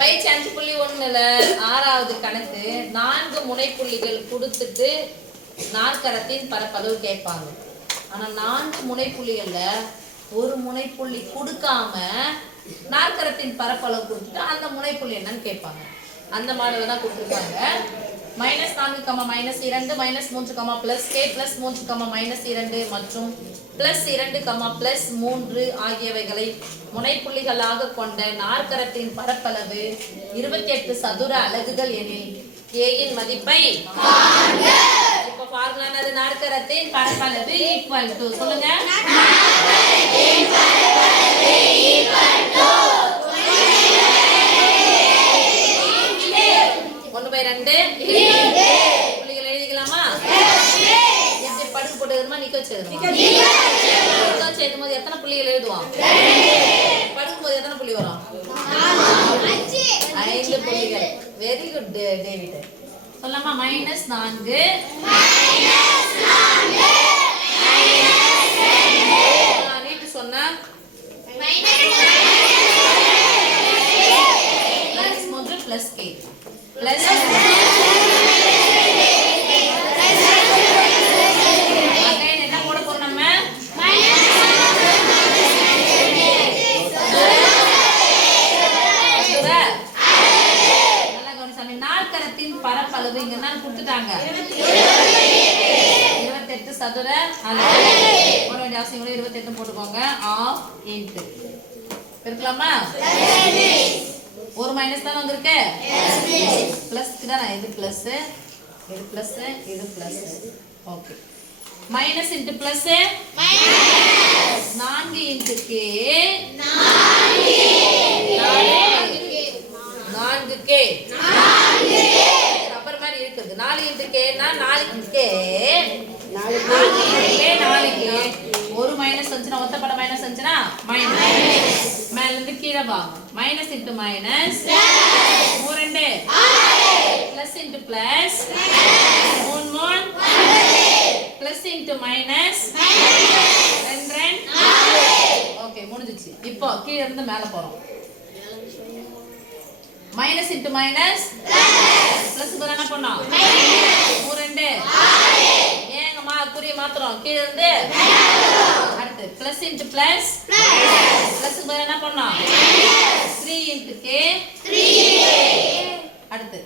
பயிற்சி 5.1ல 6வது கணக்கு 4 முனைப்புள்ளிகள் கொடுத்துட்டு நாற்கரத்தின் பரப்பளவு கேட்பாங்க. ஆனா 4 முனைப்புள்ளிகள்ல ஒரு முனைப்புள்ளி கொடுக்காம நாற்கரத்தின் பரப்பளவு கொடுத்துட்டு அந்த முனைப்புள்ளி என்னன்னு கேட்பாங்க. அந்த மாடல தான் கொடுத்துருப்பாங்க. -4, -2, -3, +k, +3, -2 மற்றும் +2, +3 ஆகியவைகளை முனைப்புள்ளிகளாக கொண்ட நாற்கரத்தின் பரப்பளவு 28 சதுர அலகுகள் எனில் k இன் மதிப்பை காண்க. இப்போ ஃபார்முலா என்னது? நாற்கரத்தின் பரப்பளவு ஈக்குவல் டு சொல்லுங்க. நாற்கரத்தின் பரப்பளவு ஈக்குவல் டு 1/2 புள்ளிகள் எழுதிக்கலாமா? எப்படி படுக்கு போட்டு எழுதுமா நிக்க வச்சு எழுதுமா? நிக்க வச்சு எழுதும்போது எத்தனை புள்ளிகள் எழுதுவோம்? படுக்கும்போது எத்தனை புள்ளி வரும்? 5 புள்ளிகள். Very good David. சொல்லலாமா? -4 நீட்டு சொன்னா -3 +k +2 என்ன போட போறோம் நம்ம? நல்லா கவனிச்சாங்க. நாற்கரத்தின் பரப்பளவு இங்க என்ன கொடுத்துட்டாங்க? 28 சதுர அலகு. போட வேண்டிய அவசியம் இல்லை. 28 போட்டுக்கோங்க. ஆஃப் இன்ட்டு இருக்கலாமா? ஒரு மைனஸ் தானே வந்திருக்கு. பிளஸ்க்கு தானே. இது பிளஸ், இது பிளஸ், இது plus. Okay. Minus into plus 4 into K 4k rubber மாதிரி இருக்குது. 4 இன்ட்டு கேனா 4k 4k ஒரு மைனஸ் வந்துச்சுன்னா ஒத்தப்பட மைனஸ் வந்துச்சுன்னா மைனஸ் மேல இருந்து கீழே வா. Minus into minus 3 plus into plus 3 plus into minus 2 okay முடிஞ்சிச்சு. இப்போ கீழே இருந்து மேல போறோம். மைனஸ் இன்ட்டு மைனஸ் பிளஸ் போற என்ன பண்ணோம்? 3 ஏங்கம்மா குறிய மாத்துறோம். கீழ இருந்து அடுத்து பிளஸ் இன்ட்டு பிளஸ் பிளஸ் போற என்ன பண்ணோம்? 3 இன்ட்டு k அடுத்து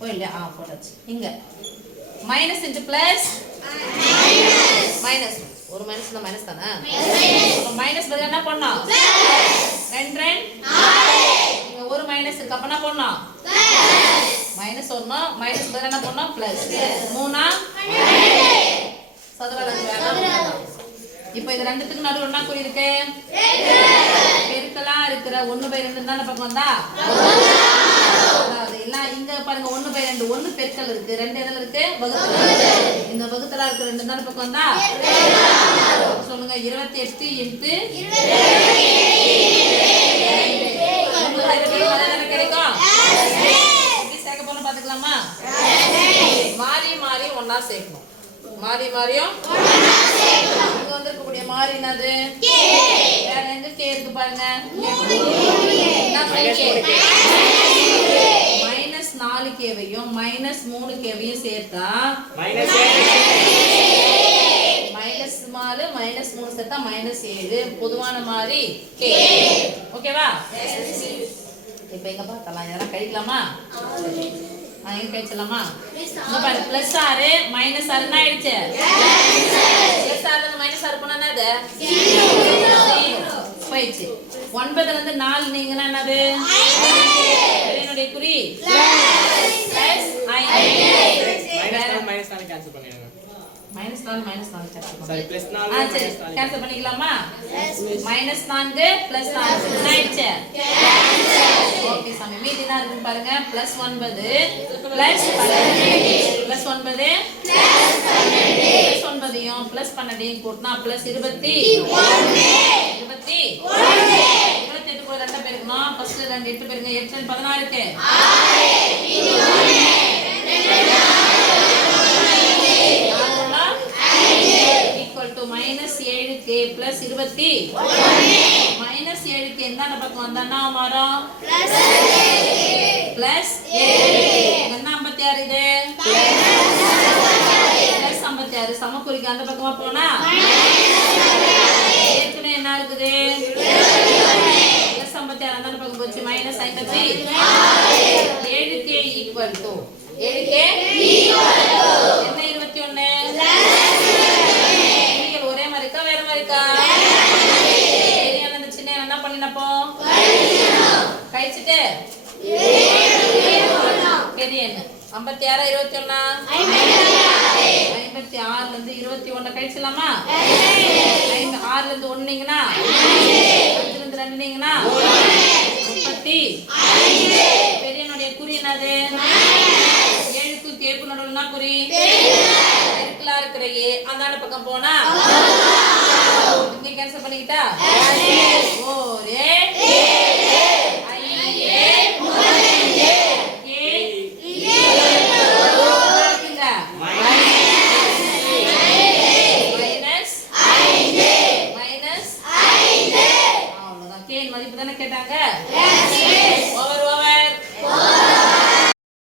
போயில்ல. போட்டாச்சு. இங்க மைனஸ் இன்ட்டு பிளஸ் மைனஸ் ஒரு மைனஸ் தான் மைனஸ் தானே. மைனஸ் போற என்ன பண்ணோம்? 2 இங்க ஒரு மைனஸ் இருக்கு. அப்ப என்ன பண்ணோம்? மைனஸ் 1 மைனஸ் போற என்ன பண்ணோம்? பிளஸ் 3 சதுர அலகு. இப்போ இது ரெண்டுத்துக்கு நடுவுல என்ன குறி இருக்கு? பெருக்கலா இருக்கிற 1/2 தான பக்கம் வந்தா அதாவது இல்ல இங்க பாருங்க 1/2 1 பெருக்கல் இருக்கு. 2 எதுல இருக்கு? வகுத்தல. இந்த வகுத்தலா இருக்கிற 2 தான பக்கம் வந்தா சொல்லுங்க. 28 இன்டு 2 கிடைக்கும். எப்படி சேர்க்க போறோம் பாத்துக்கலாமா? மாறி மாறி ஒண்ணா சேர்க்கணும். மாறி மாறியும் இங்க வந்திருக்கக்கூடிய மாறி என்னது? வேற எங்க கே இருக்கு பாருங்க. -4kவையும் -3kவையும் சேர்த்தா -4 -3 சேர்த்தா -7 பொதுவான மாறி k. ஓகேவா? இப்போ எங்க பார்க்கலாம். இதெல்லாம் கழிக்கலாமா? எங்க கழிச்சலாமா? இங்க பாரு +6 -6 என்ன ஆயிடுச்சு? +6 ல -6 போனா என்னது? 0 போயிடுச்சு. 9ல இருந்து 4 நீங்கன்னா என்னது? என்னுடைய குறி பிளஸ் -4 கேன்சல் பண்ணிடுங்க. -4 கேன்சல் பண்ணிக்கலாமா? -4 +4 என்ன ஆயிடுச்சு? ஓகே சாமி. மீதி என்ன இருக்குன்னு பாருங்க. +9 +12 +9யும் +12யும் கூட்டினா +21 28 கூட 2 பெருக்கணும். ஃபர்ஸ்ட் 2 8 பெருங்க. 8 16 இருக்கு. -7k +21 -7k எந்த பக்கம் வந்தா என்ன மாறும்? பிளஸ் என்ன 56 இது பிளஸ் 56 சமக்குறிக்கு அந்த பக்கமா போனா ஏற்கனவே என்ன இருக்குது பிளஸ் 56 அந்த பக்கம் போச்சு minus 56 7k equal to 7k என்ன 21 ஒரே மாதிரி இருக்கா வேற மாதிரி இருக்கா சின்ன என்ன பண்ணினப்போ கழிச்சிட்டு பெரிய என்ன 56 21 56 ல இருந்து 21 கழிச்சலாமா 6 ல இருந்து 1 நீங்கனா 5 ல இருந்து 2 நீங்கனா 35 பெரியனுடைய குறி என்னது 7 க்கு k க்கு நடுவுல என்ன குறி பெருக்கலா இருக்கிற a அந்தாண்ட பக்கம் போனா இங்க கேன்சல் பண்ணிக்கிட்டா ஒரே மதிப்பு தானே கேட்டாங்க ஓவர் ஓவர்